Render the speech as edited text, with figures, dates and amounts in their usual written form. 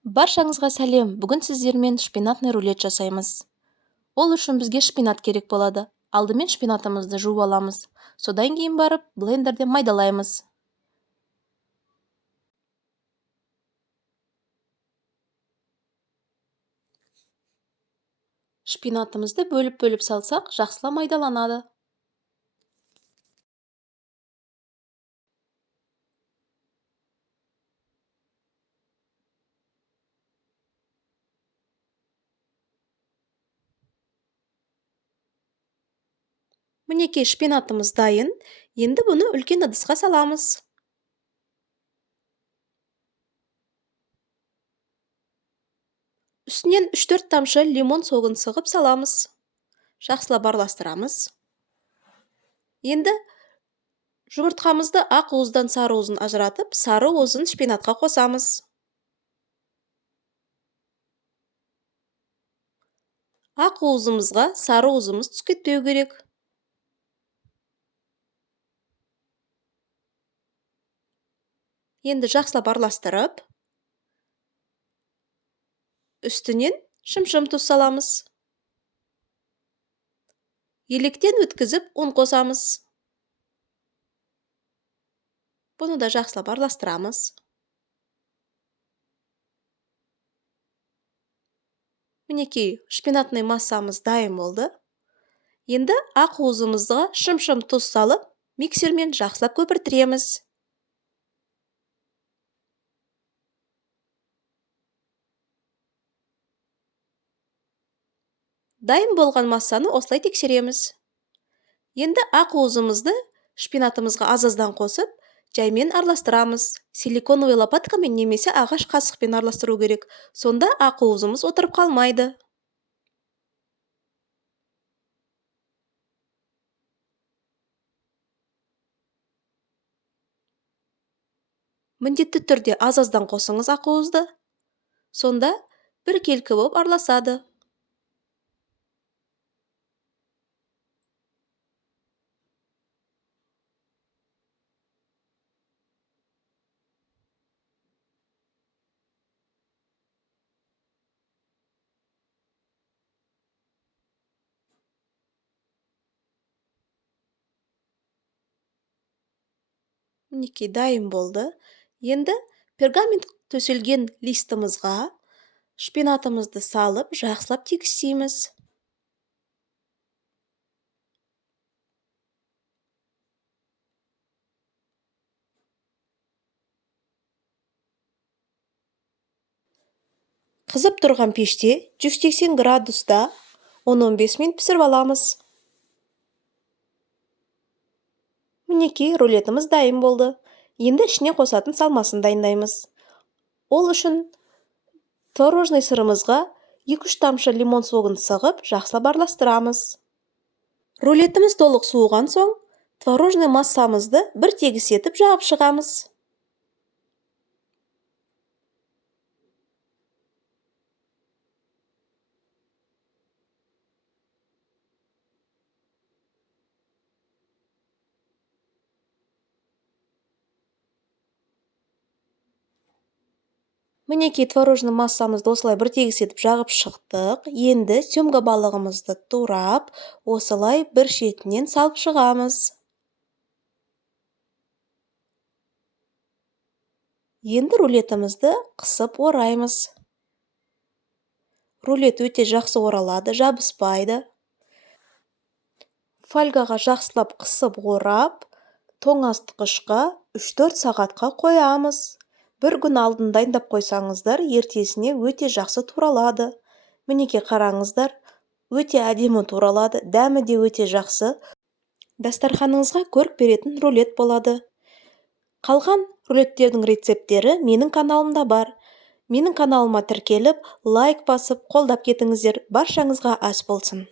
Баршаңызға сәлем. Бүгін сіздермен шпинатный рулет жасаймыз. Ол үшін бізге шпинат керек болады. Алдымен шпинатымызды жуып аламыз. Содан кейін барып блендерде майдалаймыз. Шпинатымызды бөліп салсақ, жақсылап майдаланады. Мінекей шпинатымыз дайын. Енді бұны үлкен ыдысқа саламыз. Үстінен 3-4 тамшы лимон согын сығып саламыз. Жақсылап араластырамыз. Енді жұмыртқамызды ақ уыздан сары уызын ажыратып, сары уызын шпинатқа қосамыз. Ақ уызымызға сары уызымыз түсіп кетпеу керек. Енді жақсылап араластырып, үстінен шым-шым тұз саламыз. Електен өткізіп, ұн қосамыз. Бұны да жақсылап араластырамыз. Мінекей, шпинатный массамыз дайын болды. Енді ақ уызымызға шым-шым тұз салып, миксермен жақсылап көпіртіреміз. Дайын болған массаны осылай тексереміз. Енді ақ уызымызды шпинатымызға аз-аздан қосып, жаймен араластырамыз. Силиконовый лопаткамен немесе ағаш қасықпен араластыру керек. Сонда ақ уызымыз отырып қалмайды. Міндетті түрде аз-аздан қосыңыз ақ уызды. Сонда бір келкі болып араласады. Мінекей дайын болды. Енді пергамент төселген листімізға шпинатымызды салып, жақсылап тегістейміз. Қызып тұрған пеште 180 градуста 10-15 минут пісіріп аламыз. Мінекей рулетіміз дайын болды. Енді ішіне қосатын салмасын дайындаймыз. Ол үшін творожный сырымызға 2-3 тамшы лимон согын сығып, жақсылап араластырамыз. Рулетіміз толық суыған соң, творожный массамызды бір тегіс етіп жағып шығамыз. Мінекей творожный массамызды осылай бір тегіс етіп жағып шықтық. Енді семга балығымызды турап, осылай бір шетінен салып шығамыз. Енді рулетімізді қысып ораймыз. Рулет өте жақсы оралады, жабыспайды. Фольгаға жақсылап қысып орап, тоңазытқышқа 3-4 сағатқа қоямыз. Бір күн алдын дайындап қойсаңыздар, ертесіне өте жақсы туралады. Мінекей қараңыздар, өте әдемі туралады, дәмі де өте жақсы. Дастарханыңызға көрік беретін рулет болады. Қалған рулеттердің рецепттері менің каналымда бар. Менің каналыма тіркеліп, лайк басып, қолдап кетіңіздер. Баршаңызға ас болсын.